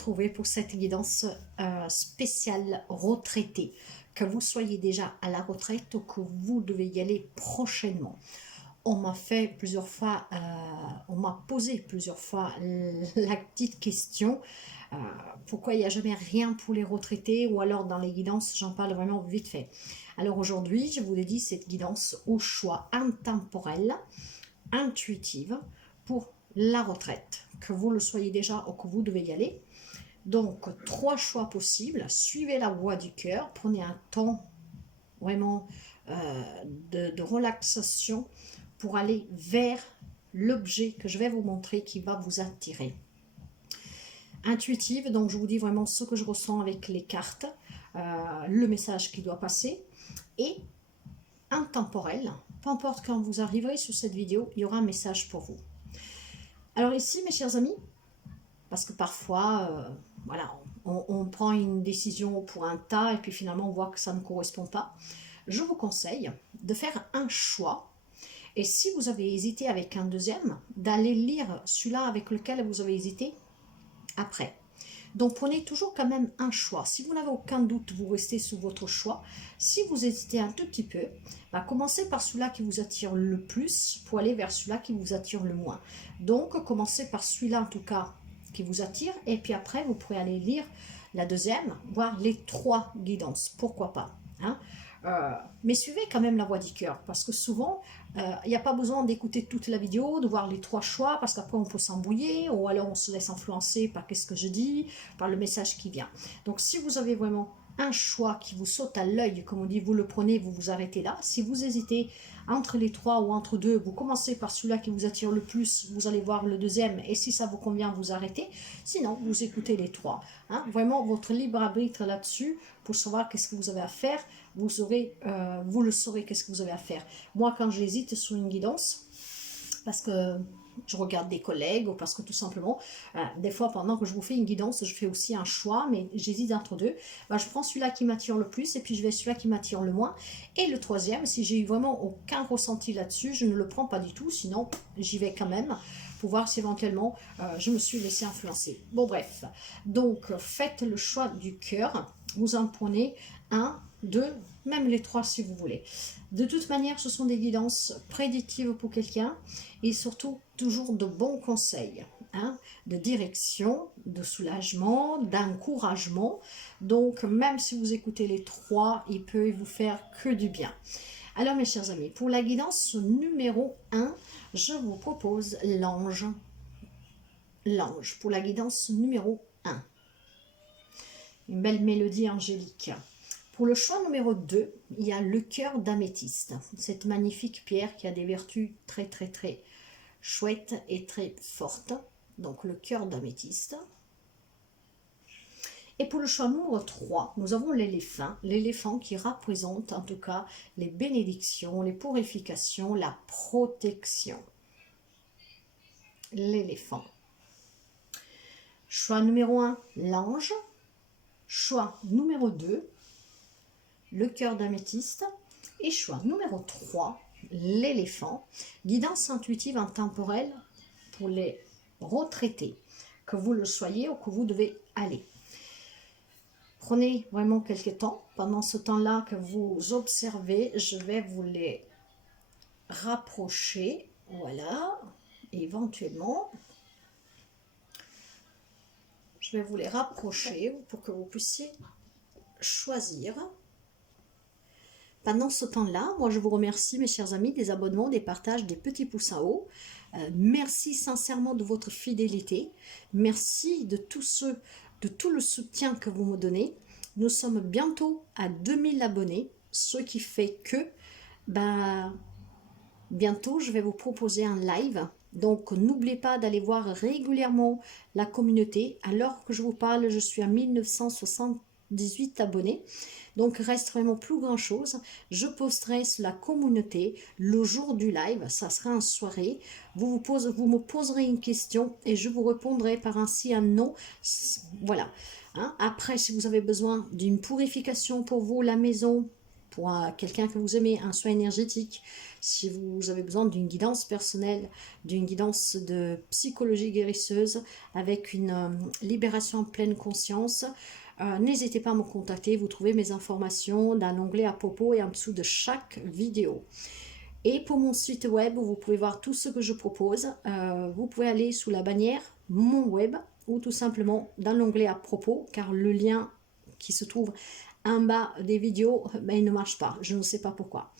retrouver pour cette guidance spéciale retraité. Que vous soyez déjà à la retraite ou que vous devez y aller prochainement. On m'a fait plusieurs fois, on m'a posé plusieurs fois la petite question, pourquoi il n'y a jamais rien pour les retraités, ou alors dans les guidances, j'en parle vraiment vite fait. Alors aujourd'hui, je vous l'ai dit, cette guidance au choix intemporel, intuitive, pour la retraite, que vous le soyez déjà ou que vous devez y aller. Donc, 3 choix possibles. Suivez la voie du cœur. Prenez un temps vraiment de relaxation pour aller vers l'objet que je vais vous montrer qui va vous attirer. Intuitive, donc je vous dis vraiment ce que je ressens avec les cartes, le message qui doit passer. Et intemporel, peu importe quand vous arriverez sur cette vidéo, il y aura un message pour vous. Alors ici, mes chers amis, parce que parfois, voilà, on prend une décision pour un tas et puis finalement on voit que ça ne correspond pas. Je vous conseille de faire un choix. Et si vous avez hésité avec un deuxième, d'aller lire celui-là avec lequel vous avez hésité après. Donc prenez toujours quand même un choix. Si vous n'avez aucun doute, vous restez sur votre choix. Si vous hésitez un tout petit peu, commencez par celui-là qui vous attire le plus pour aller vers celui-là qui vous attire le moins. Donc commencez par celui-là en tout cas qui vous attire, et puis après vous pourrez aller lire la deuxième, voire les 3 guidances, pourquoi pas, hein. Mais suivez quand même la voie du cœur, parce que souvent il n'y a pas besoin d'écouter toute la vidéo, de voir les 3 choix, parce qu'après on peut s'embrouiller, ou alors on se laisse influencer par qu'est-ce que je dis, par le message qui vient. Donc si vous avez vraiment un choix qui vous saute à l'œil, comme on dit, vous le prenez, vous vous arrêtez là. Si vous hésitez entre les 3 ou entre 2, vous commencez par celui-là qui vous attire le plus, vous allez voir le deuxième, et si ça vous convient, vous arrêtez. Sinon, vous écoutez les 3. Hein. Vraiment, votre libre arbitre là-dessus, pour savoir qu'est-ce que vous avez à faire, vous le saurez qu'est-ce que vous avez à faire. Moi, quand j'hésite sur une guidance, parce que je regarde des collègues, ou parce que tout simplement, des fois pendant que je vous fais une guidance, je fais aussi un choix, mais j'hésite entre 2, je prends celui-là qui m'attire le plus, et puis je vais celui-là qui m'attire le moins, et le troisième, si j'ai eu vraiment aucun ressenti là-dessus, je ne le prends pas du tout, sinon j'y vais quand même, pour voir si éventuellement je me suis laissé influencer. Bon bref, donc faites le choix du cœur, vous en prenez 1, 2, même les 3 si vous voulez. De toute manière, ce sont des guidances prédictives pour quelqu'un, et surtout toujours de bons conseils, hein, de direction, de soulagement, d'encouragement. Donc même si vous écoutez les 3, il peut vous faire que du bien. Alors mes chers amis, pour la guidance numéro 1, je vous propose l'ange. L'ange, pour la guidance numéro 1. Une belle mélodie angélique. Pour le choix numéro 2, il y a le cœur d'améthyste. Cette magnifique pierre qui a des vertus très très très chouettes et très fortes. Donc le cœur d'améthyste. Et pour le choix numéro 3, nous avons l'éléphant. L'éléphant qui représente en tout cas les bénédictions, les purifications, la protection. L'éléphant. Choix numéro 1, l'ange. Choix numéro 2, le cœur d'améthyste. Et choix numéro 3, l'éléphant. Guidance intuitive intemporelle pour les retraités, que vous le soyez ou que vous devez aller. Prenez vraiment quelques temps. Pendant ce temps-là que vous observez, je vais vous les rapprocher. Voilà, éventuellement. Je vais vous les rapprocher pour que vous puissiez choisir. Pendant ce temps-là, moi je vous remercie mes chers amis des abonnements, des partages, des petits pouces en haut. Merci sincèrement de votre fidélité. Merci de tout le soutien que vous me donnez. Nous sommes bientôt à 2000 abonnés, ce qui fait que bientôt je vais vous proposer un live. Donc n'oubliez pas d'aller voir régulièrement la communauté. Alors que je vous parle, je suis à 1978 abonnés. Donc reste vraiment plus grand chose. Je posterai sur la communauté le jour du live. Ça sera en soirée. Vous me poserez une question et je vous répondrai par un si, un non. Voilà. Hein? Après, si vous avez besoin d'une purification pour vous, la maison, pour quelqu'un que vous aimez, un soin énergétique, si vous avez besoin d'une guidance personnelle, d'une guidance de psychologie guérisseuse, avec une libération en pleine conscience, n'hésitez pas à me contacter. Vous trouvez mes informations dans l'onglet à propos et en dessous de chaque vidéo. Et pour mon site web, où vous pouvez voir tout ce que je propose, vous pouvez aller sous la bannière Mon Web ou tout simplement dans l'onglet à propos, car le lien qui se trouve en bas des vidéos, ben, il ne marche pas. Je ne sais pas pourquoi.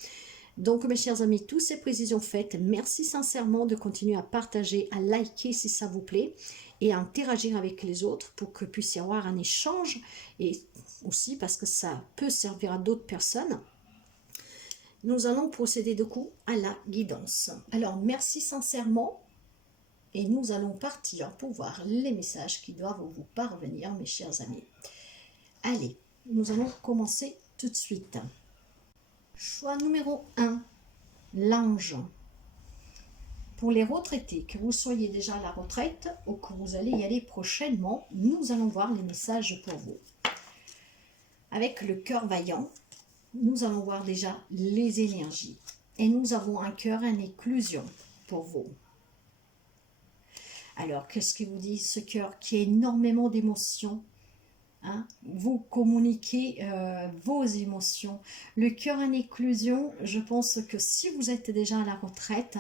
Donc mes chers amis, toutes ces précisions faites, merci sincèrement de continuer à partager, à liker si ça vous plaît et à interagir avec les autres pour que puisse y avoir un échange et aussi parce que ça peut servir à d'autres personnes. Nous allons procéder de coup à la guidance. Alors merci sincèrement et nous allons partir pour voir les messages qui doivent vous parvenir mes chers amis. Allez, nous allons commencer tout de suite. Choix numéro 1, l'ange. Pour les retraités, que vous soyez déjà à la retraite ou que vous allez y aller prochainement, nous allons voir les messages pour vous. Avec le cœur vaillant, nous allons voir déjà les énergies. Et nous avons un cœur en éclosion pour vous. Alors, qu'est-ce que vous dit ce cœur qui a énormément d'émotions? Hein, vous communiquez vos émotions. Le cœur en éclosion, je pense que si vous êtes déjà à la retraite,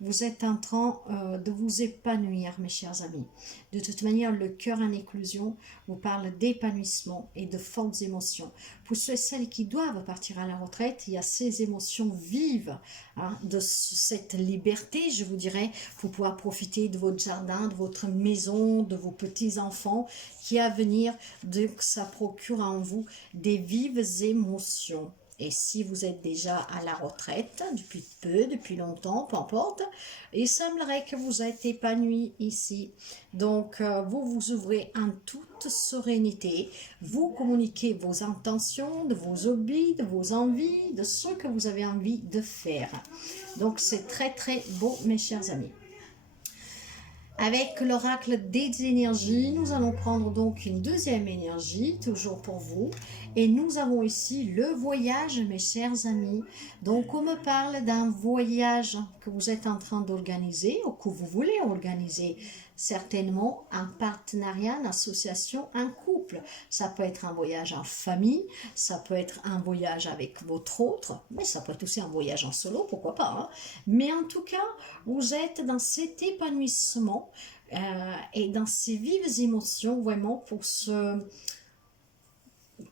vous êtes en train de vous épanouir, mes chers amis. De toute manière, le cœur en éclosion vous parle d'épanouissement et de fortes émotions. Pour ceux et celles qui doivent partir à la retraite, il y a ces émotions vives, hein, de cette liberté, je vous dirais, pour pouvoir profiter de votre jardin, de votre maison, de vos petits-enfants, qui à venir, donc ça procure en vous des vives émotions. Et si vous êtes déjà à la retraite, depuis peu, depuis longtemps, peu importe, il semblerait que vous êtes épanoui ici. Donc, vous vous ouvrez en toute sérénité, vous communiquez vos intentions, de vos hobbies, de vos envies, de ce que vous avez envie de faire. Donc, c'est très très beau, mes chers amis. Avec l'oracle des énergies, nous allons prendre donc une deuxième énergie, toujours pour vous. Et nous avons ici le voyage, mes chers amis. Donc, on me parle d'un voyage que vous êtes en train d'organiser ou que vous voulez organiser. Certainement un partenariat, une association, un couple. Ça peut être un voyage en famille, ça peut être un voyage avec votre autre, mais ça peut être aussi un voyage en solo, pourquoi pas. Hein. Mais en tout cas, vous êtes dans cet épanouissement et dans ces vives émotions vraiment pour ce...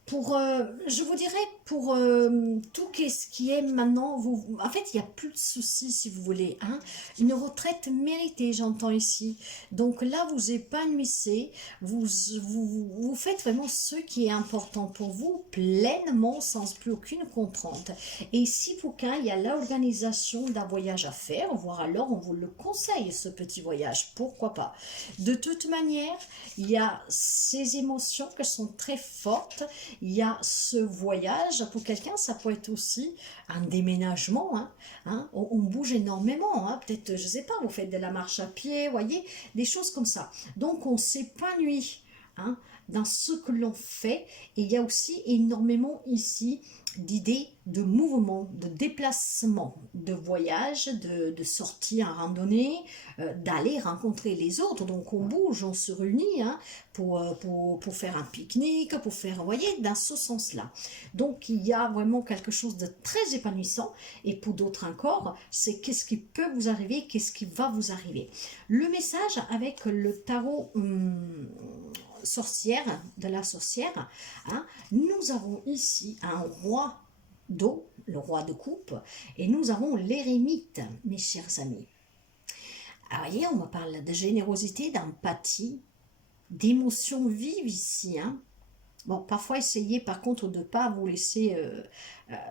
je vous dirais, pour tout ce qui est maintenant, en fait, il n'y a plus de soucis, si vous voulez. Hein. Une retraite méritée, j'entends ici. Donc là, vous épanouissez, vous faites vraiment ce qui est important pour vous, pleinement, sans plus aucune contrainte. Et si pour qu'un, il y a l'organisation d'un voyage à faire, voire alors on vous le conseille, ce petit voyage, pourquoi pas. De toute manière, il y a ces émotions qui sont très fortes. Il y a ce voyage, pour quelqu'un ça peut être aussi un déménagement, hein, on bouge énormément, hein, peut-être, je ne sais pas, vous faites de la marche à pied, voyez, des choses comme ça. Donc on s'épanouit hein, dans ce que l'on fait, et il y a aussi énormément ici d'idées de mouvement, de déplacement, de voyage, de sortie en randonnée, d'aller rencontrer les autres. Donc on bouge, on se réunit hein, pour faire un pique-nique, pour faire, vous voyez, dans ce sens-là. Donc il y a vraiment quelque chose de très épanouissant. Et pour d'autres encore, c'est qu'est-ce qui peut vous arriver, qu'est-ce qui va vous arriver. Le message avec le tarot sorcière, de la sorcière, hein, nous avons ici un roi d'eau, le roi de coupe, et nous avons l'érémite, mes chers amis. Alors, voyez, on me parle de générosité, d'empathie, d'émotions vives ici. Hein. Bon, parfois, essayez par contre de ne pas vous laisser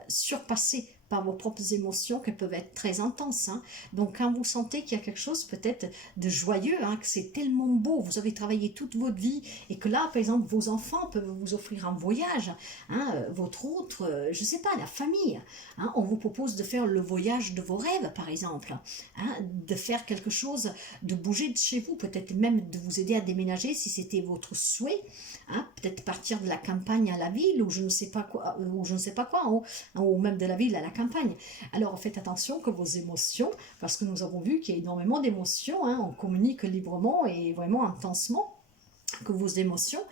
surpasser par vos propres émotions qui peuvent être très intenses. Hein. Donc quand vous sentez qu'il y a quelque chose peut-être de joyeux, hein, que c'est tellement beau, vous avez travaillé toute votre vie et que là, par exemple, vos enfants peuvent vous offrir un voyage, hein, votre autre, je ne sais pas, la famille. Hein, on vous propose de faire le voyage de vos rêves, par exemple, hein, de faire quelque chose, de bouger de chez vous, peut-être même de vous aider à déménager si c'était votre souhait. Hein, peut-être partir de la campagne à la ville ou je ne sais pas quoi, ou même de la ville à la campagne. Alors faites attention que vos émotions, parce que nous avons vu qu'il y a énormément d'émotions, hein, on communique librement et vraiment intensement, que vos émotions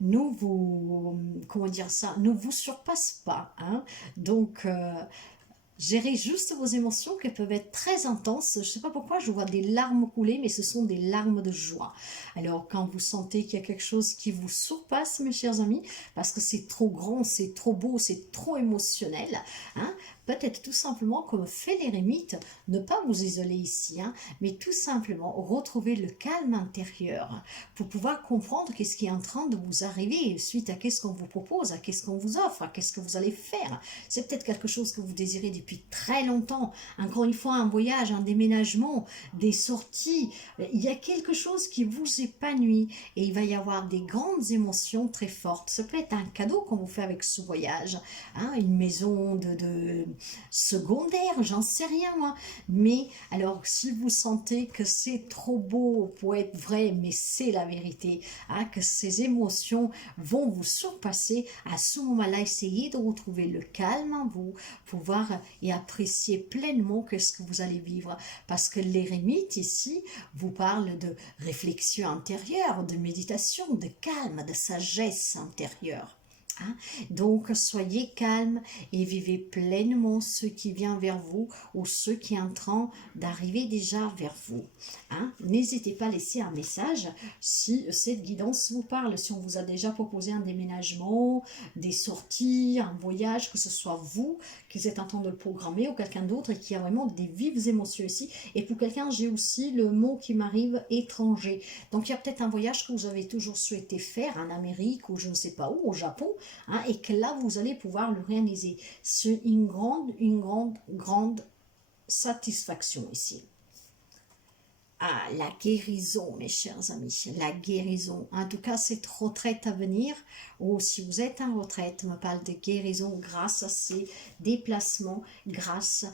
ne vous surpassent pas. Hein. Donc gérez juste vos émotions qui peuvent être très intenses. Je ne sais pas pourquoi je vois des larmes couler, mais ce sont des larmes de joie. Alors quand vous sentez qu'il y a quelque chose qui vous surpasse, mes chers amis, parce que c'est trop grand, c'est trop beau, c'est trop émotionnel, hein, peut-être tout simplement, comme fait l'éremite, ne pas vous isoler ici, hein, mais tout simplement retrouver le calme intérieur pour pouvoir comprendre qu'est-ce qui est en train de vous arriver suite à qu'est-ce qu'on vous propose, à qu'est-ce qu'on vous offre, à qu'est-ce que vous allez faire. C'est peut-être quelque chose que vous désirez depuis très longtemps. Encore une fois, un voyage, un déménagement, des sorties. Il y a quelque chose qui vous épanouit et il va y avoir des grandes émotions très fortes. Ça peut être un cadeau qu'on vous fait avec ce voyage, hein, une maison de secondaire, j'en sais rien moi. Mais alors, si vous sentez que c'est trop beau pour être vrai, mais c'est la vérité, hein, que ces émotions vont vous surpasser, à ce moment-là, essayez de retrouver le calme en vous, pouvoir et apprécier pleinement ce que vous allez vivre. Parce que l'éremite ici vous parle de réflexion intérieure, de méditation, de calme, de sagesse intérieure. Hein? Donc, soyez calme et vivez pleinement ce qui vient vers vous ou ce qui est en train d'arriver déjà vers vous. Hein? N'hésitez pas à laisser un message si cette guidance vous parle, si on vous a déjà proposé un déménagement, des sorties, un voyage, que ce soit vous qui êtes en train de le programmer ou quelqu'un d'autre et qui a vraiment des vives émotions ici. Et pour quelqu'un, j'ai aussi le mot qui m'arrive étranger. Donc, il y a peut-être un voyage que vous avez toujours souhaité faire en Amérique ou je ne sais pas où, au Japon. Hein, et que là, vous allez pouvoir le réaliser. C'est une grande satisfaction ici. Ah, la guérison, mes chers amis, la guérison. En tout cas, cette retraite à venir, ou si vous êtes en retraite, on me parle de guérison grâce à ces déplacements, grâce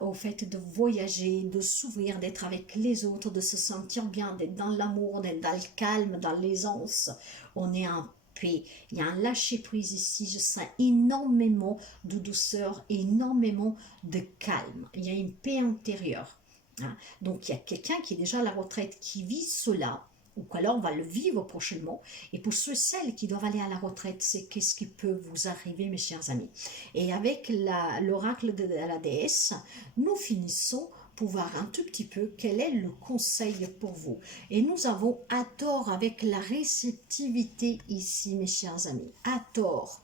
au fait de voyager, de s'ouvrir, d'être avec les autres, de se sentir bien, d'être dans l'amour, d'être dans le calme, dans l'aisance. On est en paix. Il y a un lâcher-prise ici. Je sens énormément de douceur, énormément de calme. Il y a une paix intérieure. Hein. Donc il y a quelqu'un qui est déjà à la retraite qui vit cela, ou qu'alors on va le vivre prochainement. Et pour ceux et celles qui doivent aller à la retraite, c'est qu'est-ce qui peut vous arriver, mes chers amis. Et avec l'oracle de la déesse, nous finissons pour voir un tout petit peu quel est le conseil pour vous. Et nous avons Hathor avec la réceptivité ici, mes chers amis. Hathor.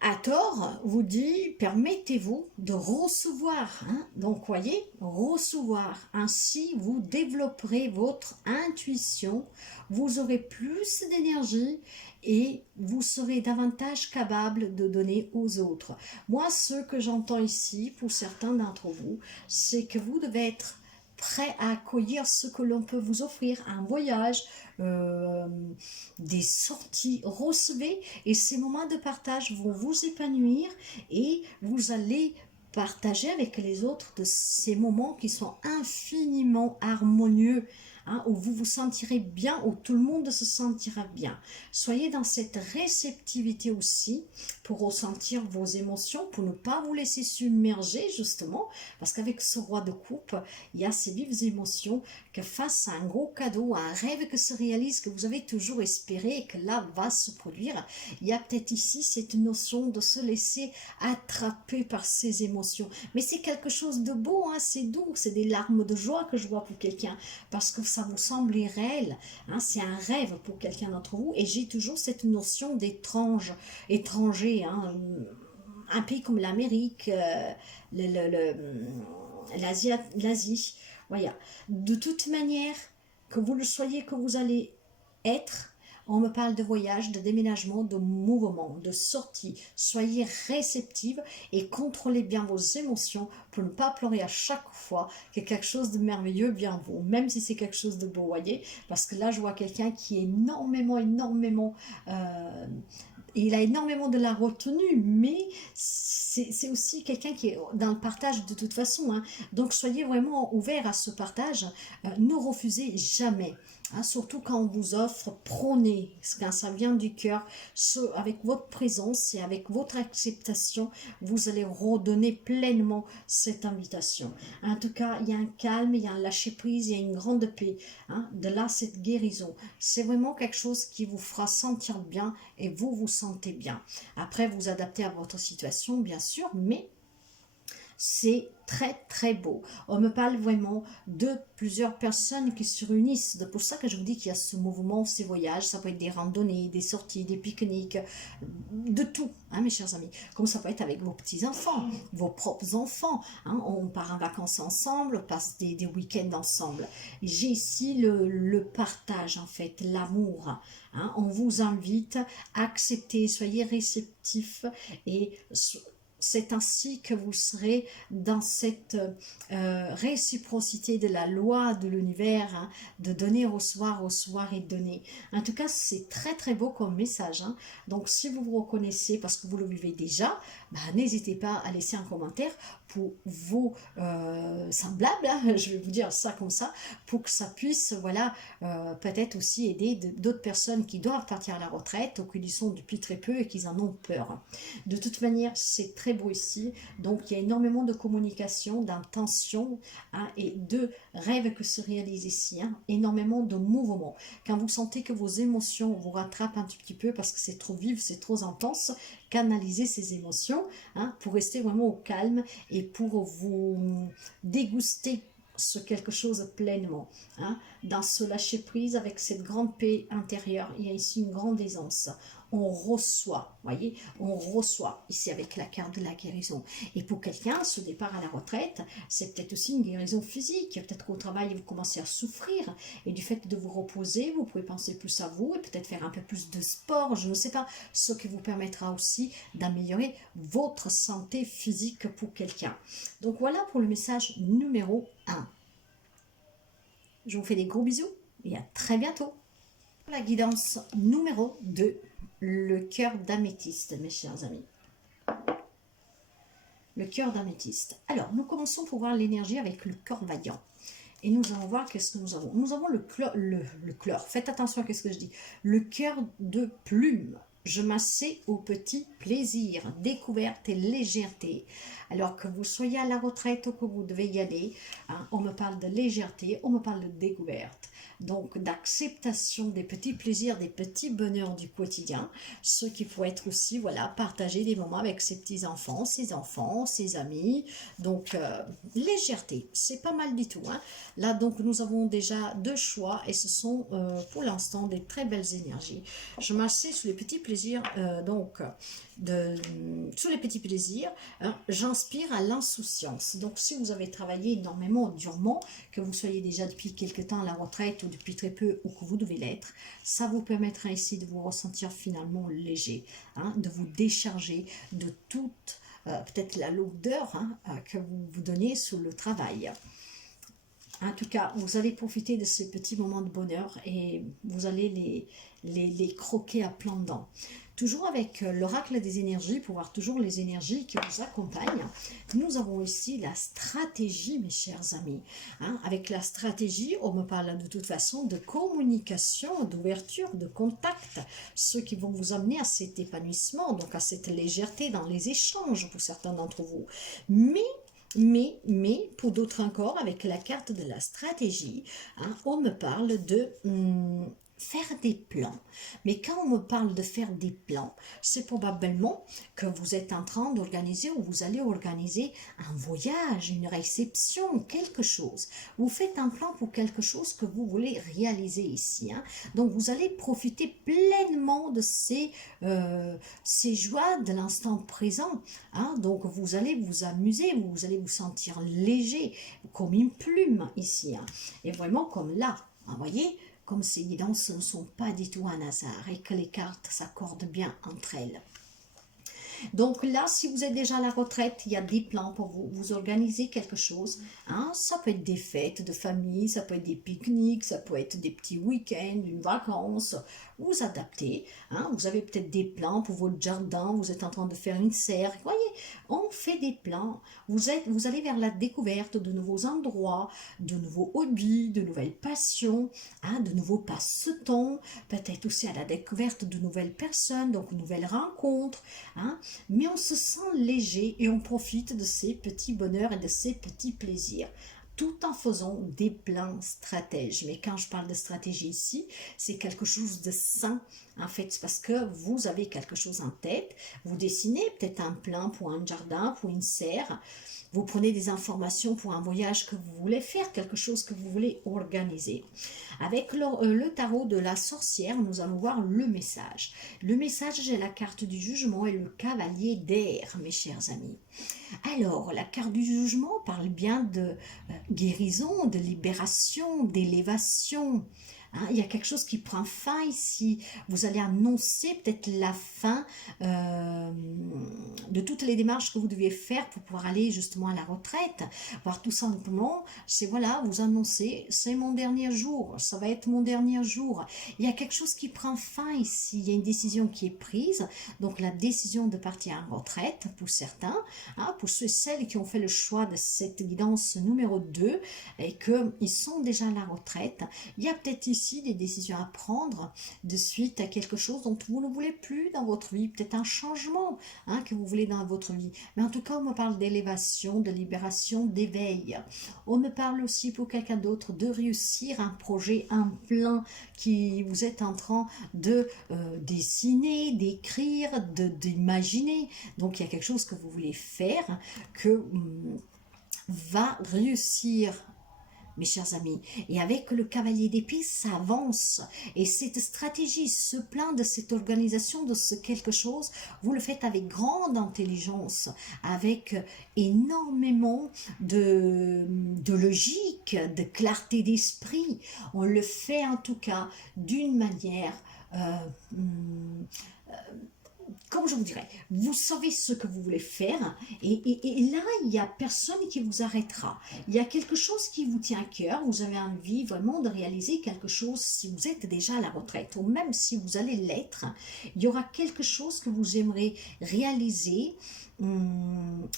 Hathor vous dit, permettez-vous de recevoir. Hein? Donc, voyez, recevoir. Ainsi, vous développerez votre intuition, vous aurez plus d'énergie et vous serez davantage capable de donner aux autres. Moi, ce que j'entends ici, pour certains d'entre vous, c'est que vous devez être prêt à accueillir ce que l'on peut vous offrir, un voyage, des sorties, recevez, et ces moments de partage vont vous épanouir et vous allez partager avec les autres de ces moments qui sont infiniment harmonieux, hein, où vous vous sentirez bien, où tout le monde se sentira bien. Soyez dans cette réceptivité aussi pour ressentir vos émotions, pour ne pas vous laisser submerger justement, parce qu'avec ce roi de coupe, il y a ces vives émotions que face à un gros cadeau, à un rêve que se réalise, que vous avez toujours espéré et que là va se produire, il y a peut-être ici cette notion de se laisser attraper par ces émotions. Mais c'est quelque chose de beau, hein, c'est doux, c'est des larmes de joie que je vois pour quelqu'un, parce que ça vous semble irréel, hein, c'est un rêve pour quelqu'un d'entre vous, et j'ai toujours cette notion d'étrange, étranger, hein, un pays comme l'Amérique, l'Asie, voilà. De toute manière, que vous le soyez, que vous allez être, On me parle de voyage, de déménagement, de mouvement, de sortie. Soyez réceptive et contrôlez bien vos émotions pour ne pas pleurer à chaque fois que quelque chose de merveilleux vient à vous, même si c'est quelque chose de beau, voyez. Parce que là, je vois quelqu'un qui est énormément... il a énormément de la retenue, mais c'est aussi quelqu'un qui est dans le partage de toute façon. Hein. Donc, soyez vraiment ouverts à ce partage. Ne refusez jamais. Hein, surtout quand on vous offre, prenez, quand ça vient du cœur, avec votre présence et avec votre acceptation, vous allez redonner pleinement cette invitation. En tout cas, il y a un calme, il y a un lâcher-prise, il y a une grande paix. Hein, de là, cette guérison. C'est vraiment quelque chose qui vous fera sentir bien et vous vous sentez bien. Après, vous adaptez à votre situation, bien sûr, mais c'est très beau. On me parle vraiment de plusieurs personnes qui se réunissent. C'est pour ça que je vous dis qu'il y a ce mouvement, ces voyages. Ça peut être des randonnées, des sorties, des pique-niques, de tout, hein, mes chers amis. Comme ça peut être avec vos petits-enfants, vos propres enfants. Hein. On part en vacances ensemble, on passe des week-ends ensemble. J'ai ici le partage, en fait, l'amour. Hein. On vous invite à accepter, soyez réceptifs et c'est ainsi que vous serez dans cette réciprocité de la loi de l'univers, hein, de donner, recevoir et donner. En tout cas, c'est très beau comme message. Hein. Donc, si vous vous reconnaissez parce que vous le vivez déjà, bah, n'hésitez pas à laisser un commentaire pour vos semblables, hein, je vais vous dire ça comme ça, pour que ça puisse, voilà, peut-être aussi aider d'autres personnes qui doivent partir à la retraite ou qui y sont depuis très peu et qui en ont peur. De toute manière, c'est très beau ici, donc il y a énormément de communication, d'intention, hein, et de rêves que se réalisent ici, hein, énormément de mouvements. Quand vous sentez que vos émotions vous rattrapent un petit peu parce que c'est trop vif, c'est trop intense, canalisez ces émotions, hein, pour rester vraiment au calme et pour vous déguster ce quelque chose pleinement. Hein. Dans ce lâcher prise avec cette grande paix intérieure, il y a ici une grande aisance. On reçoit, voyez, on reçoit ici avec la carte de la guérison. Et pour quelqu'un, ce départ à la retraite, c'est peut-être aussi une guérison physique. Peut-être qu'au travail, vous commencez à souffrir. Et du fait de vous reposer, vous pouvez penser plus à vous et peut-être faire un peu plus de sport, je ne sais pas. Ce qui vous permettra aussi d'améliorer votre santé physique pour quelqu'un. Donc voilà pour le message numéro 1. Je vous fais des gros bisous et à très bientôt. La guidance numéro 2. Le cœur d'améthyste, mes chers amis. Le cœur d'améthyste. Alors, nous commençons pour voir l'énergie avec le cœur vaillant. Et nous allons voir qu'est-ce que nous avons. Nous avons le chlore. Faites attention à ce que je dis. Le cœur de plume. Je m'assais au petit plaisir, découverte et légèreté. Alors que vous soyez à la retraite ou que vous devez y aller, hein, on me parle de légèreté, on me parle de découverte. Donc d'acceptation des petits plaisirs, des petits bonheurs du quotidien. Ce qui faut être aussi, voilà, partager des moments avec ses petits-enfants, ses amis. Donc légèreté, c'est pas mal du tout. Hein. Là, donc, nous avons déjà 2 choix et ce sont pour l'instant des très belles énergies. Je m'assieds sur les petits plaisirs, sous les petits plaisirs, hein, j'inspire à l'insouciance. Donc, si vous avez travaillé énormément, durement, que vous soyez déjà depuis quelque temps à la retraite ou depuis très peu ou que vous devez l'être, ça vous permettra ici de vous ressentir finalement léger, hein, de vous décharger de toute, peut-être la lourdeur, hein, que vous vous donnez sous le travail. En tout cas, vous allez profiter de ces petits moments de bonheur et vous allez les croquer à plein dents. Toujours avec l'oracle des énergies, pour voir toujours les énergies qui vous accompagnent, nous avons ici la stratégie, mes chers amis. Hein, avec la stratégie, on me parle de toute façon de communication, d'ouverture, de contact, ceux qui vont vous amener à cet épanouissement, donc à cette légèreté dans les échanges pour certains d'entre vous. Mais, pour d'autres encore, avec la carte de la stratégie, hein, on me parle de faire des plans. Mais quand on me parle de faire des plans, c'est probablement que vous êtes en train d'organiser ou vous allez organiser un voyage, une réception, quelque chose. Vous faites un plan pour quelque chose que vous voulez réaliser ici. Hein. Donc, vous allez profiter pleinement de ces joies de l'instant présent. Hein. Donc, vous allez vous amuser, vous allez vous sentir léger, comme une plume ici. Hein. Et vraiment comme là, vous voyez, comme ces guidances ne sont pas du tout un hasard et que les cartes s'accordent bien entre elles. Donc là, si vous êtes déjà à la retraite, il y a des plans pour vous. Vous organisez quelque chose. Hein? Ça peut être des fêtes de famille, ça peut être des pique-niques, ça peut être des petits week-ends, une vacance. Vous adaptez. Hein? Vous avez peut-être des plans pour votre jardin. Vous êtes en train de faire une serre. Vous voyez, on fait des plans. Vous allez vers la découverte de nouveaux endroits, de nouveaux hobbies, de nouvelles passions, hein, de nouveaux passe-temps. Peut-être aussi à la découverte de nouvelles personnes, donc nouvelles rencontres. Hein? Mais on se sent léger et on profite de ces petits bonheurs et de ces petits plaisirs tout en faisant des plans stratèges. Mais quand je parle de stratégie ici, c'est quelque chose de sain. En fait, c'est parce que vous avez quelque chose en tête. Vous dessinez peut-être un plan pour un jardin, pour une serre. Vous prenez des informations pour un voyage que vous voulez faire, quelque chose que vous voulez organiser. Avec le tarot de la sorcière, nous allons voir le message. Le message, j'ai la carte du jugement et le cavalier d'air, mes chers amis. Alors, la carte du jugement parle bien de guérison, de libération, d'élévation. Hein, il y a quelque chose qui prend fin ici. Vous allez annoncer peut-être la fin de toutes les démarches que vous deviez faire pour pouvoir aller justement à la retraite. Voire tout simplement, c'est voilà, vous annoncez, c'est mon dernier jour, ça va être mon dernier jour. Il y a quelque chose qui prend fin ici. Il y a une décision qui est prise. Donc la décision de partir en retraite pour certains, hein, pour ceux et celles qui ont fait le choix de cette guidance numéro 2 et qu'ils sont déjà à la retraite, il y a peut-être ici des décisions à prendre de suite à quelque chose dont vous ne voulez plus dans votre vie, peut-être un changement hein, que vous voulez dans votre vie. Mais en tout cas, on me parle d'élévation, de libération, d'éveil. On me parle aussi pour quelqu'un d'autre de réussir un projet, un plan qui vous êtes en train de dessiner, d'écrire, d'imaginer. Donc, il y a quelque chose que vous voulez faire que va réussir, mes chers amis. Et avec le cavalier d'épée, ça avance. Et cette stratégie, ce plan de cette organisation, de ce quelque chose, vous le faites avec grande intelligence, avec énormément de logique, de clarté d'esprit. On le fait en tout cas d'une manière comme je vous dirais, vous savez ce que vous voulez faire et là, il n'y a personne qui vous arrêtera. Il y a quelque chose qui vous tient à cœur, vous avez envie vraiment de réaliser quelque chose si vous êtes déjà à la retraite ou même si vous allez l'être, il y aura quelque chose que vous aimerez réaliser,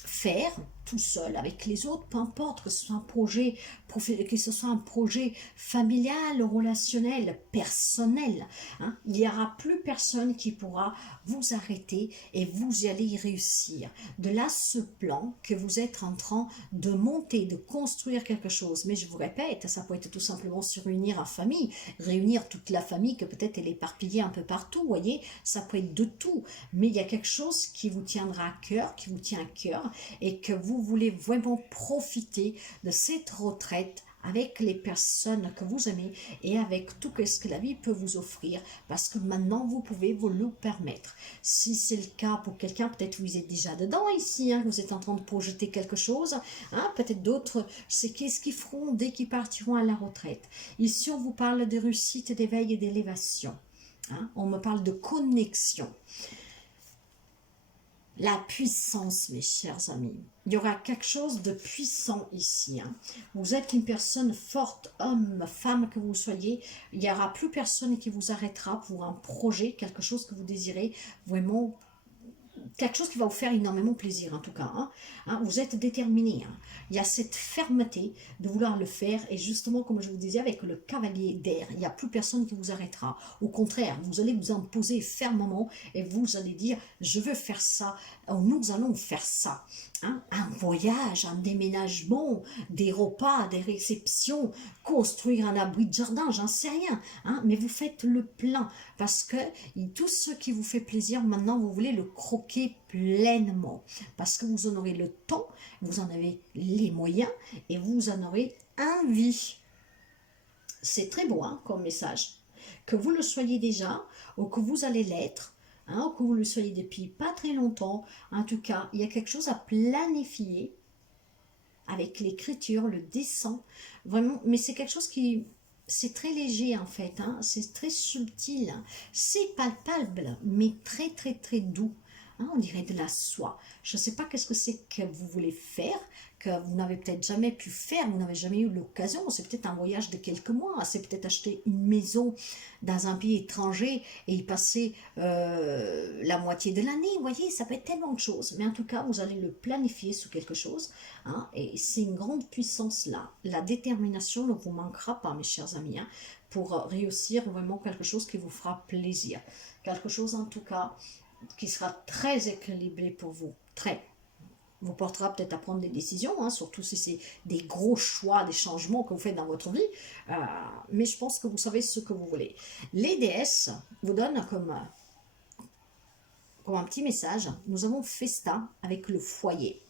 faire tout seul avec les autres, peu importe que ce soit un projet, que ce soit un projet familial, relationnel, personnel, hein, il n'y aura plus personne qui pourra vous arrêter et vous y allez y réussir. De là, ce plan que vous êtes en train de monter, de construire quelque chose, mais je vous répète, ça peut être tout simplement se réunir en famille, réunir toute la famille que peut-être elle est éparpillée un peu partout, vous voyez, ça peut être de tout, mais il y a quelque chose qui vous tiendra à cœur, qui vous tient à cœur et que vous voulez vraiment profiter de cette retraite avec les personnes que vous aimez et avec tout ce que la vie peut vous offrir parce que maintenant vous pouvez vous le permettre. Si c'est le cas pour quelqu'un, peut-être vous êtes déjà dedans ici, hein, vous êtes en train de projeter quelque chose, hein, peut-être d'autres, c'est qu'est-ce qu'ils feront dès qu'ils partiront à la retraite. Ici on vous parle de réussite, d'éveil et d'élévation, hein, on me parle de connexion. La puissance, mes chers amis. Il y aura quelque chose de puissant ici. Hein. Vous êtes une personne forte, homme, femme que vous soyez. Il n'y aura plus personne qui vous arrêtera pour un projet, quelque chose que vous désirez vraiment. Quelque chose qui va vous faire énormément plaisir en tout cas. Hein, vous êtes déterminé. Hein. Il y a cette fermeté de vouloir le faire et justement comme je vous disais avec le cavalier d'air, il n'y a plus personne qui vous arrêtera. Au contraire, vous allez vous imposer fermement et vous allez dire je veux faire ça, nous allons faire ça. Hein, un voyage, un déménagement, des repas, des réceptions, construire un abri de jardin, j'en sais rien. Hein, mais vous faites le plein parce que tout ce qui vous fait plaisir, maintenant vous voulez le croquer pleinement. Parce que vous en aurez le temps, vous en avez les moyens et vous en aurez envie. C'est très beau hein, comme message. Que vous le soyez déjà ou que vous allez l'être. Hein, que vous le soyez depuis pas très longtemps, en tout cas, il y a quelque chose à planifier avec l'écriture, le dessin, vraiment, mais c'est quelque chose qui, c'est très léger en fait, hein, c'est très subtil, c'est palpable, mais très très très doux. Hein, on dirait de la soie. Je ne sais pas qu'est-ce que c'est que vous voulez faire, que vous n'avez peut-être jamais pu faire, vous n'avez jamais eu l'occasion. C'est peut-être un voyage de quelques mois, c'est peut-être acheter une maison dans un pays étranger et y passer la moitié de l'année. Vous voyez, ça peut être tellement de choses. Mais en tout cas, vous allez le planifier sous quelque chose. Hein, et c'est une grande puissance là. La détermination ne vous manquera pas, mes chers amis, hein, pour réussir vraiment quelque chose qui vous fera plaisir. Quelque chose en tout cas qui sera très équilibré pour vous. Très. Vous portera peut-être à prendre des décisions, hein, surtout si c'est des gros choix, des changements que vous faites dans votre vie. Mais je pense que vous savez ce que vous voulez. Les déesses vous donnent comme un petit message, nous avons Festa avec le foyer.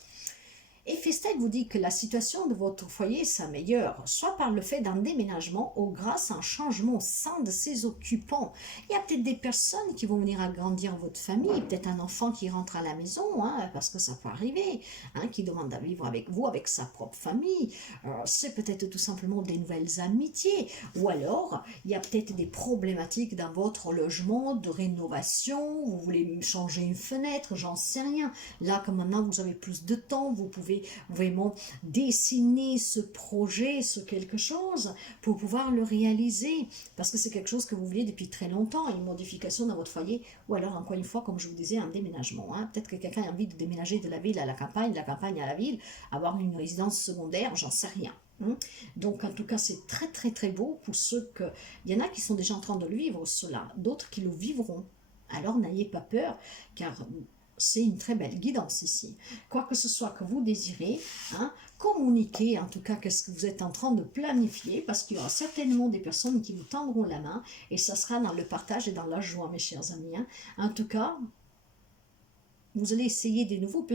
Et Festel vous dit que la situation de votre foyer s'améliore, soit par le fait d'un déménagement ou grâce à un changement au sein de ses occupants. Il y a peut-être des personnes qui vont venir agrandir votre famille, peut-être un enfant qui rentre à la maison, hein, parce que ça peut arriver, hein, qui demande à vivre avec vous, avec sa propre famille. C'est peut-être tout simplement des nouvelles amitiés, ou alors il y a peut-être des problématiques dans votre logement, de rénovation, vous voulez changer une fenêtre, j'en sais rien. Là, comme maintenant vous avez plus de temps, vous pouvez vraiment dessiner ce projet, ce quelque chose, pour pouvoir le réaliser, parce que c'est quelque chose que vous vouliez depuis très longtemps, une modification dans votre foyer, ou alors encore une fois, comme je vous disais, un déménagement. Hein. Peut-être que quelqu'un a envie de déménager de la ville à la campagne, de la campagne à la ville, avoir une résidence secondaire, j'en sais rien. Donc en tout cas c'est très très très beau pour ceux que, il y en a qui sont déjà en train de le vivre cela, d'autres qui le vivront. Alors n'ayez pas peur, car c'est une très belle guidance ici. Quoi que ce soit que vous désirez, hein, communiquez en tout cas qu'est-ce que vous êtes en train de planifier, parce qu'il y aura certainement des personnes qui vous tendront la main, et ça sera dans le partage et dans la joie, mes chers amis. Hein. En tout cas, vous allez essayer des nouveaux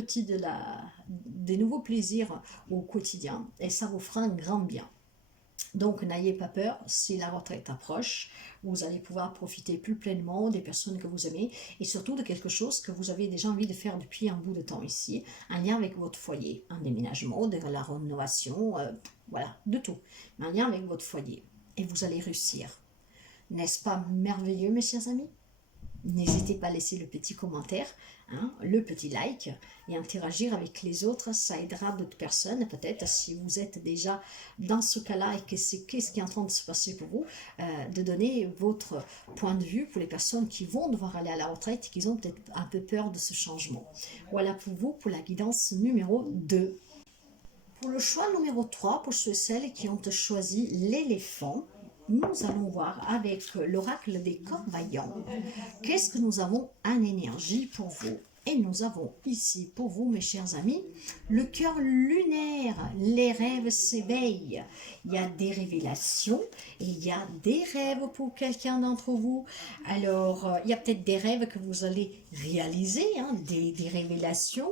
des nouveaux plaisirs au quotidien, et ça vous fera un grand bien. Donc n'ayez pas peur, si la retraite approche, vous allez pouvoir profiter plus pleinement des personnes que vous aimez et surtout de quelque chose que vous avez déjà envie de faire depuis un bout de temps ici, un lien avec votre foyer, un déménagement, de la rénovation, voilà, de tout, un lien avec votre foyer et vous allez réussir. N'est-ce pas merveilleux, mes chers amis? N'hésitez pas à laisser le petit commentaire, hein, le petit like et interagir avec les autres, ça aidera d'autres personnes, peut-être si vous êtes déjà dans ce cas-là et que c'est qu'est-ce qui est en train de se passer pour vous, de donner votre point de vue pour les personnes qui vont devoir aller à la retraite et qui ont peut-être un peu peur de ce changement. Voilà pour vous, pour la guidance numéro 2. Pour le choix numéro 3, pour ceux et celles qui ont choisi l'éléphant, nous allons voir avec l'oracle des Corps-Vaillants qu'est-ce que nous avons en énergie pour vous. Et nous avons ici pour vous, mes chers amis, le cœur lunaire. Les rêves s'éveillent. Il y a des révélations et il y a des rêves pour quelqu'un d'entre vous. Alors, il y a peut-être des rêves que vous allez réaliser, hein, des révélations.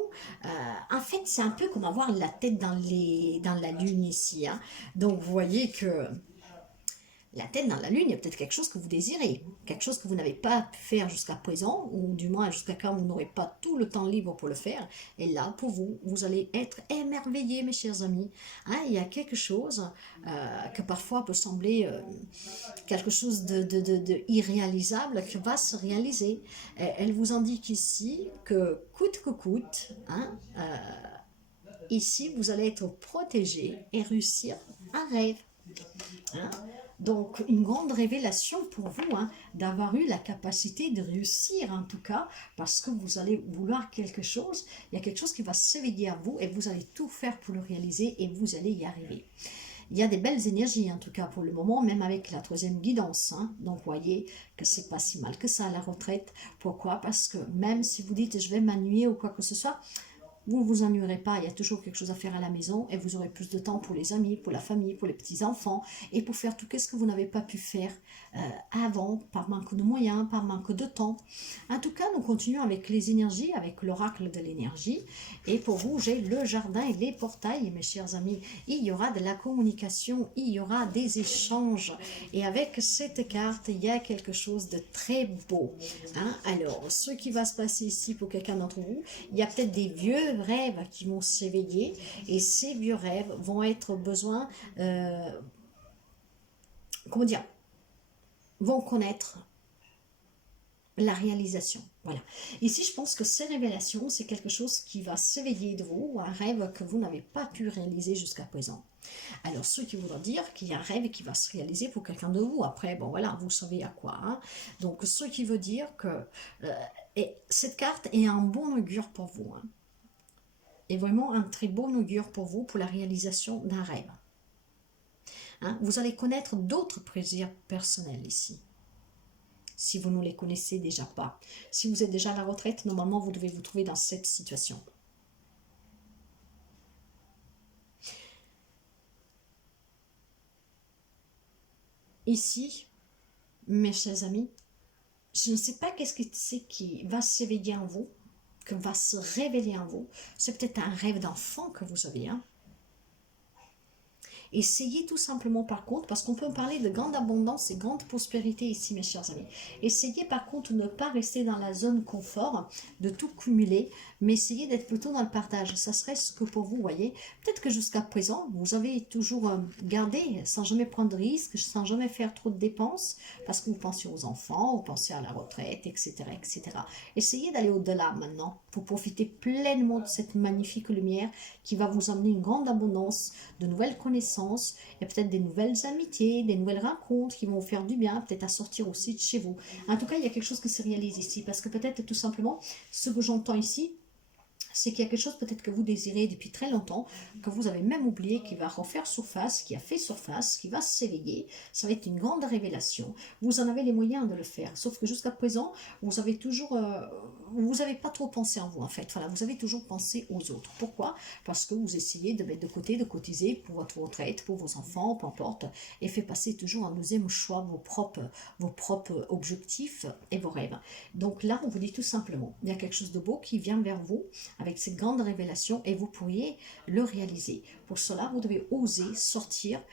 En fait, c'est un peu comme avoir la tête dans la lune ici. Hein. Donc, vous voyez que la tête dans la lune, il y a peut-être quelque chose que vous désirez, quelque chose que vous n'avez pas pu faire jusqu'à présent, ou du moins jusqu'à quand vous n'aurez pas tout le temps libre pour le faire. Et là, pour vous, vous allez être émerveillés, mes chers amis. Hein, il y a quelque chose que parfois peut sembler quelque chose de irréalisable qui va se réaliser. Elle vous indique ici que coûte que coûte, hein, ici, vous allez être protégé et réussir un rêve. Hein? Donc, une grande révélation pour vous, hein, d'avoir eu la capacité de réussir en tout cas, parce que vous allez vouloir quelque chose, il y a quelque chose qui va s'éveiller à vous et vous allez tout faire pour le réaliser et vous allez y arriver. Il y a des belles énergies en tout cas pour le moment, même avec la troisième guidance. Hein. Donc, vous voyez que c'est pas si mal que ça à la retraite. Pourquoi? Parce que même si vous dites je vais m'ennuyer ou quoi que ce soit, vous ne vous ennuierez pas, il y a toujours quelque chose à faire à la maison et vous aurez plus de temps pour les amis, pour la famille, pour les petits-enfants et pour faire tout ce que vous n'avez pas pu faire avant, par manque de moyens, par manque de temps. En tout cas, nous continuons avec les énergies, avec l'oracle de l'énergie. Et pour vous, j'ai le jardin et les portails, mes chers amis. Il y aura de la communication, il y aura des échanges. Et avec cette carte, il y a quelque chose de très beau. Hein? Alors, ce qui va se passer ici pour quelqu'un d'entre vous, il y a peut-être des vieux rêves qui vont s'éveiller. Et ces vieux rêves vont être besoin comment dire, vont connaître la réalisation. Voilà. Ici, je pense que ces révélations, c'est quelque chose qui va s'éveiller de vous, un rêve que vous n'avez pas pu réaliser jusqu'à présent. Alors, ce qui voudra dire qu'il y a un rêve qui va se réaliser pour quelqu'un de vous. Après, bon, voilà, vous savez à quoi. Hein. Donc, ce qui veut dire que et cette carte est un bon augure pour vous. Hein. Est vraiment un très bon augure pour vous pour la réalisation d'un rêve. Hein. Vous allez connaître d'autres plaisirs personnels ici. Si vous ne les connaissez déjà pas. Si vous êtes déjà à la retraite, normalement, vous devez vous trouver dans cette situation. Ici, mes chers amis, je ne sais pas qu'est-ce que c'est qui va s'éveiller en vous, que va se révéler en vous. C'est peut-être un rêve d'enfant que vous avez, hein. Essayez tout simplement par contre, parce qu'on peut parler de grande abondance et grande prospérité ici, mes chers amis. Essayez par contre de ne pas rester dans la zone confort, de tout cumuler, mais essayez d'être plutôt dans le partage. Ça serait ce que pour vous, voyez. Peut-être que jusqu'à présent, vous avez toujours gardé sans jamais prendre de risques, sans jamais faire trop de dépenses, parce que vous pensez aux enfants, vous pensez à la retraite, etc. etc. Essayez d'aller au-delà maintenant, pour profiter pleinement de cette magnifique lumière qui va vous amener une grande abondance, de nouvelles connaissances, et peut-être des nouvelles amitiés, des nouvelles rencontres qui vont vous faire du bien, peut-être à sortir aussi de chez vous. En tout cas, il y a quelque chose qui se réalise ici, parce que peut-être tout simplement, ce que j'entends ici, c'est qu'il y a quelque chose peut-être que vous désirez depuis très longtemps, que vous avez même oublié, qui va refaire surface, qui a fait surface, qui va s'éveiller. Ça va être une grande révélation. Vous en avez les moyens de le faire, sauf que jusqu'à présent, vous avez toujours... vous n'avez pas trop pensé en vous en fait, voilà, vous avez toujours pensé aux autres. Pourquoi? Parce que vous essayez de mettre de côté, de cotiser pour votre retraite, pour vos enfants, peu importe, et fait passer toujours en deuxième choix vos propres objectifs et vos rêves. Donc là, on vous dit tout simplement, il y a quelque chose de beau qui vient vers vous, avec cette grande révélation, et vous pourriez le réaliser. Pour cela, vous devez oser sortir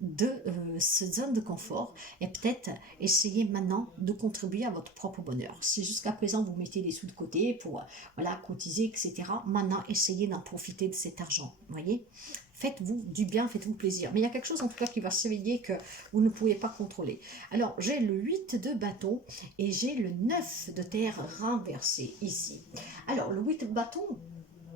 de cette zone de confort et peut-être essayer maintenant de contribuer à votre propre bonheur. Si jusqu'à présent vous mettez des sous de côté pour voilà, cotiser, etc., maintenant essayez d'en profiter de cet argent. Voyez, faites-vous du bien, faites-vous plaisir. Mais il y a quelque chose en tout cas qui va s'éveiller que vous ne pouvez pas contrôler. Alors j'ai le 8 de bâton et j'ai le 9 de terre renversé ici. Alors le 8 de bâton,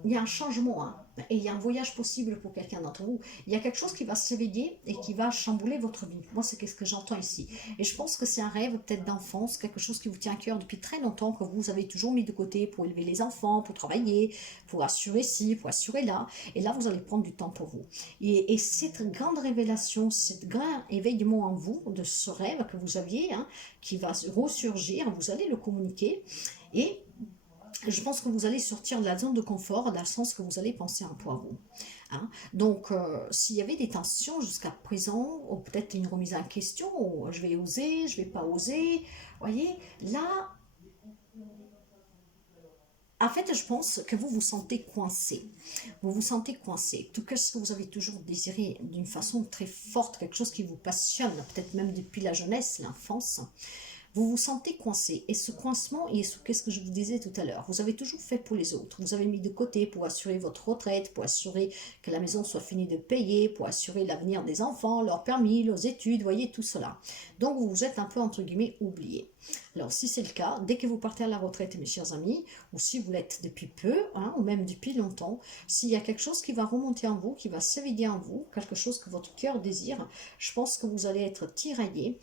il y a un changement, hein, et il y a un voyage possible pour quelqu'un d'entre vous. Il y a quelque chose qui va s'éveiller et qui va chambouler votre vie. Moi, c'est ce que j'entends ici. Et je pense que c'est un rêve peut-être d'enfance, quelque chose qui vous tient à cœur depuis très longtemps, que vous avez toujours mis de côté pour élever les enfants, pour travailler, pour assurer ci, pour assurer là. Et là, vous allez prendre du temps pour vous. Et cette grande révélation, cet grand éveillement en vous de ce rêve que vous aviez, hein, qui va ressurgir, vous allez le communiquer. Et je pense que vous allez sortir de la zone de confort dans le sens que vous allez penser un peu à vous. Hein. Donc, s'il y avait des tensions jusqu'à présent, ou peut-être une remise en question, ou je vais oser, je vais pas oser, voyez, là, en fait, je pense que vous vous sentez coincé. Vous vous sentez coincé. Tout ce que vous avez toujours désiré d'une façon très forte, quelque chose qui vous passionne, peut-être même depuis la jeunesse, l'enfance, vous vous sentez coincé. Et ce coincement, qu'est-ce que je vous disais tout à l'heure, vous avez toujours fait pour les autres. Vous avez mis de côté pour assurer votre retraite, pour assurer que la maison soit finie de payer, pour assurer l'avenir des enfants, leur permis, leurs études, voyez tout cela. Donc vous vous êtes un peu, entre guillemets, oublié. Alors si c'est le cas, dès que vous partez à la retraite, mes chers amis, ou si vous l'êtes depuis peu, hein, ou même depuis longtemps, s'il y a quelque chose qui va remonter en vous, qui va s'éveiller en vous, quelque chose que votre cœur désire, je pense que vous allez être tiraillé.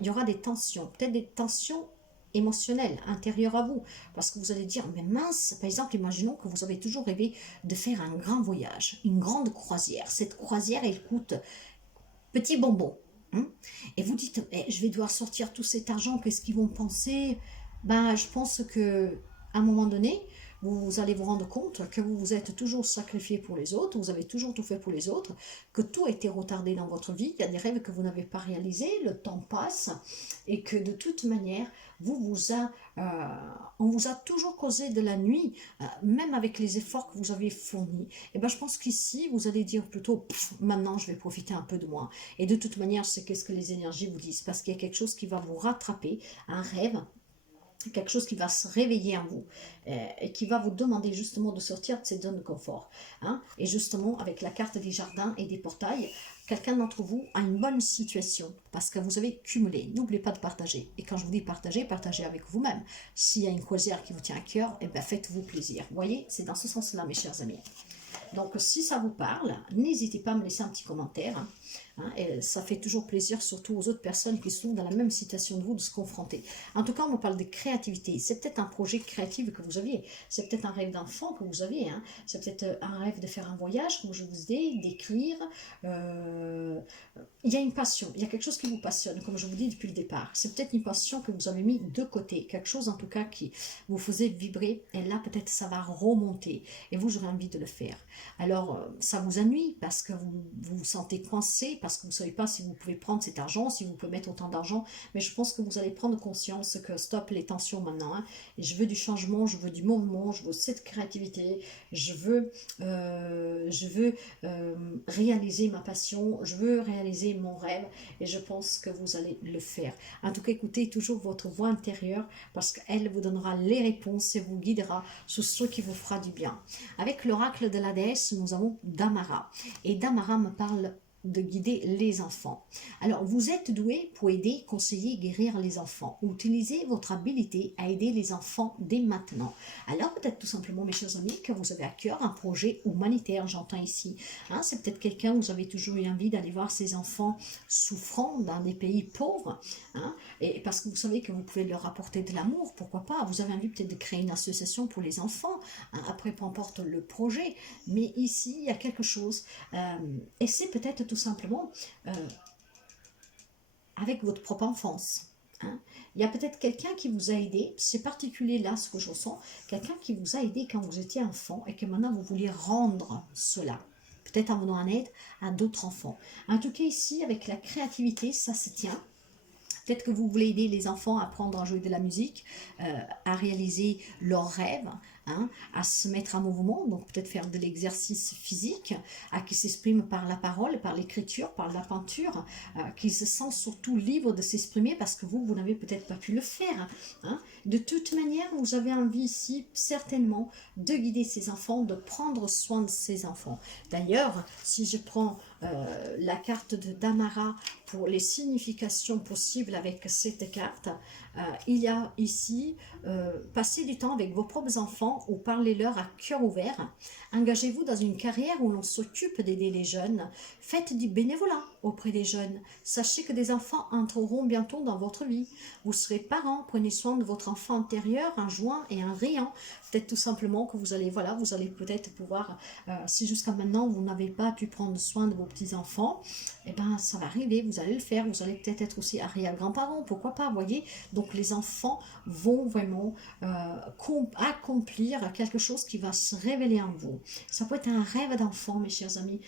Il y aura des tensions, peut-être des tensions émotionnelles intérieures à vous, parce que vous allez dire, mais mince, par exemple, imaginons que vous avez toujours rêvé de faire un grand voyage, une grande croisière. Cette croisière, elle coûte petit bonbon. Hein, et vous dites, eh, je vais devoir sortir tout cet argent, qu'est-ce qu'ils vont penser? Ben, je pense que à un moment donné, vous allez vous rendre compte que vous vous êtes toujours sacrifié pour les autres, vous avez toujours tout fait pour les autres, que tout a été retardé dans votre vie, il y a des rêves que vous n'avez pas réalisés, le temps passe, et que de toute manière, on vous a toujours causé de la nuit, même avec les efforts que vous avez fournis. Et ben, je pense qu'ici, vous allez dire plutôt, maintenant je vais profiter un peu de moi. Et de toute manière, c'est qu'est-ce que les énergies vous disent, parce qu'il y a quelque chose qui va vous rattraper, un rêve quelque chose qui va se réveiller en vous et qui va vous demander justement de sortir de cette zone de confort. Hein. Et justement, avec la carte des jardins et des portails, quelqu'un d'entre vous a une bonne situation parce que vous avez cumulé. N'oubliez pas de partager. Et quand je vous dis partager, partagez avec vous-même. S'il y a une croisière qui vous tient à cœur, eh bien faites-vous plaisir. Vous voyez, c'est dans ce sens-là, mes chers amis. Donc, si ça vous parle, n'hésitez pas à me laisser un petit commentaire. Hein, et ça fait toujours plaisir, surtout aux autres personnes qui sont dans la même situation de vous, de se confronter. En tout cas, on me parle de créativité. C'est peut-être un projet créatif que vous aviez. C'est peut-être un rêve d'enfant que vous aviez. Hein. C'est peut-être un rêve de faire un voyage, comme je vous dis, d'écrire. Il y a une passion. Il y a quelque chose qui vous passionne, comme je vous dis depuis le départ. C'est peut-être une passion que vous avez mis de côté. Quelque chose, en tout cas, qui vous faisait vibrer. Et là, peut-être, ça va remonter. Et vous, j'aurais envie de le faire. Alors, ça vous ennuie parce que vous vous sentez coincé, parce que vous ne savez pas si vous pouvez prendre cet argent, si vous pouvez mettre autant d'argent. Mais je pense que vous allez prendre conscience que stop les tensions maintenant. Hein. Et je veux du changement, je veux du mouvement, je veux cette créativité, je veux réaliser ma passion, je veux réaliser mon rêve. Et je pense que vous allez le faire. En tout cas, écoutez toujours votre voix intérieure parce qu'elle vous donnera les réponses et vous guidera sur ce qui vous fera du bien. Avec l'oracle de la déesse, nous avons Damara. Et Damara me parle de guider les enfants. Alors, vous êtes doué pour aider, conseiller, guérir les enfants. Utilisez votre habilité à aider les enfants dès maintenant. Alors, peut-être tout simplement, mes chers amis, que vous avez à cœur un projet humanitaire, j'entends ici. Hein, c'est peut-être quelqu'un, vous avez toujours eu envie d'aller voir ces enfants souffrant dans des pays pauvres. Hein, et parce que vous savez que vous pouvez leur apporter de l'amour, pourquoi pas. Vous avez envie peut-être de créer une association pour les enfants. Hein, après, peu importe le projet. Mais ici, il y a quelque chose. Et c'est peut-être tout simplement avec votre propre enfance. Hein. Il y a peut-être quelqu'un qui vous a aidé, c'est particulier là ce que je ressens, quelqu'un qui vous a aidé quand vous étiez enfant et que maintenant vous voulez rendre cela. Peut-être en venant en aide à d'autres enfants. En tout cas ici, avec la créativité, ça se tient. Peut-être que vous voulez aider les enfants à apprendre à jouer de la musique, à réaliser leurs rêves, hein, à se mettre en mouvement, donc peut-être faire de l'exercice physique, à qui s'exprime par la parole, par l'écriture, par la peinture, qui se sent surtout libre de s'exprimer parce que vous n'avez peut-être pas pu le faire. Hein. De toute manière, vous avez envie ici, certainement, de guider ces enfants, de prendre soin de ces enfants. D'ailleurs, si je prends la carte de Damara pour les significations possibles avec cette carte, il y a ici passez du temps avec vos propres enfants ou parlez-leur à cœur ouvert. Engagez-vous dans une carrière où l'on s'occupe d'aider les jeunes. Faites du bénévolat auprès des jeunes. Sachez que des enfants entreront bientôt dans votre vie. Vous serez parents, prenez soin de votre enfant intérieur en jouant et en riant. Peut-être tout simplement que vous allez peut-être pouvoir, si jusqu'à maintenant vous n'avez pas pu prendre soin de vos petits-enfants, eh ben ça va arriver, vous allez le faire, vous allez peut-être être aussi arrière-grands-parents, pourquoi pas, voyez. Donc les enfants vont vraiment accomplir quelque chose qui va se révéler en vous. Ça peut être un rêve d'enfant, mes chers amis,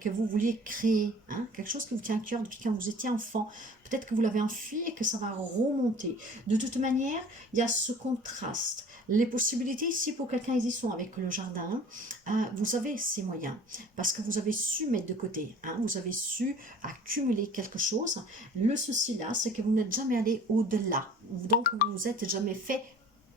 que vous vouliez créer, hein, quelque chose qui vous tient à cœur depuis quand vous étiez enfant. Peut-être que vous l'avez enfui et que ça va remonter. De toute manière, il y a ce contraste. Les possibilités ici pour quelqu'un, ils y sont avec le jardin. Vous avez ces moyens parce que vous avez su mettre de côté. Hein, vous avez su accumuler quelque chose. Le souci là, c'est que vous n'êtes jamais allé au-delà. Donc, vous vous êtes jamais fait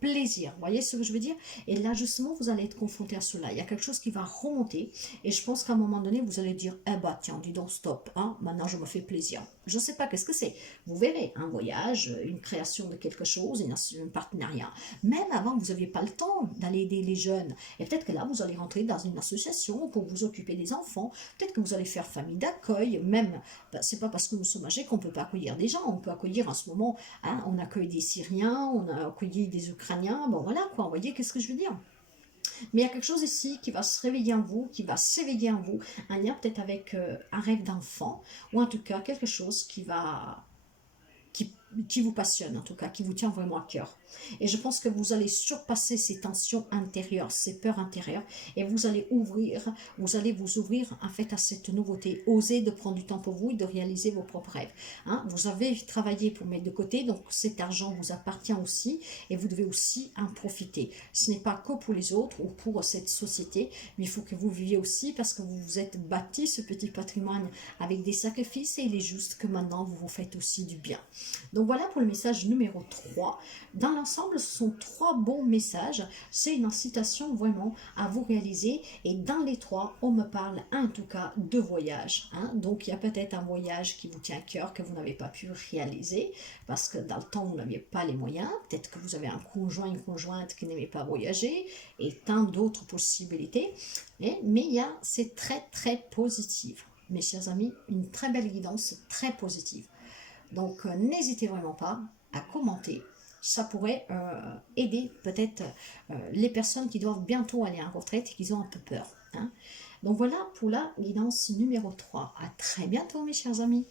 plaisir. Vous voyez ce que je veux dire? Et là, justement, vous allez être confronté à cela. Il y a quelque chose qui va remonter. Et je pense qu'à un moment donné, vous allez dire, eh bah tiens, dis donc, stop. Hein, maintenant, je me fais plaisir. Je ne sais pas qu'est-ce que c'est. Vous verrez, un voyage, une création de quelque chose, un partenariat. Même avant, vous n'aviez pas le temps d'aller aider les jeunes. Et peut-être que là, vous allez rentrer dans une association pour vous occuper des enfants. Peut-être que vous allez faire famille d'accueil. Même, ben, c'est pas parce que nous sommes âgés qu'on ne peut pas accueillir des gens. On peut accueillir en ce moment, hein, on accueille des Syriens, on a accueilli des Ukrainiens. Bon, voilà quoi, vous voyez, qu'est-ce que je veux dire? Mais il y a quelque chose ici qui va se réveiller en vous, qui va s'éveiller en vous, un lien peut-être avec un rêve d'enfant, ou en tout cas quelque chose qui vous passionne en tout cas, qui vous tient vraiment à cœur. Et je pense que vous allez surpasser ces tensions intérieures, ces peurs intérieures, et vous allez vous ouvrir en fait à cette nouveauté. Osez de prendre du temps pour vous et de réaliser vos propres rêves. Hein, vous avez travaillé pour mettre de côté, donc cet argent vous appartient aussi, et vous devez aussi en profiter. Ce n'est pas que pour les autres ou pour cette société, mais il faut que vous viviez aussi parce que vous vous êtes bâti ce petit patrimoine avec des sacrifices, et il est juste que maintenant vous vous faites aussi du bien. Donc voilà pour le message numéro 3. Dans l'ensemble, ce sont 3 bons messages. C'est une incitation vraiment à vous réaliser. Et dans les 3, on me parle en tout cas de voyage. Hein. Donc il y a peut-être un voyage qui vous tient à cœur que vous n'avez pas pu réaliser parce que dans le temps, vous n'aviez pas les moyens. Peut-être que vous avez un conjoint, une conjointe qui n'aimait pas voyager et tant d'autres possibilités. Mais c'est très très positif. Mes chers amis, une très belle guidance, très positive. Donc, n'hésitez vraiment pas à commenter. Ça pourrait aider peut-être les personnes qui doivent bientôt aller en retraite et qui ont un peu peur. Hein. Donc, voilà pour la guidance numéro 3. À très bientôt, mes chers amis.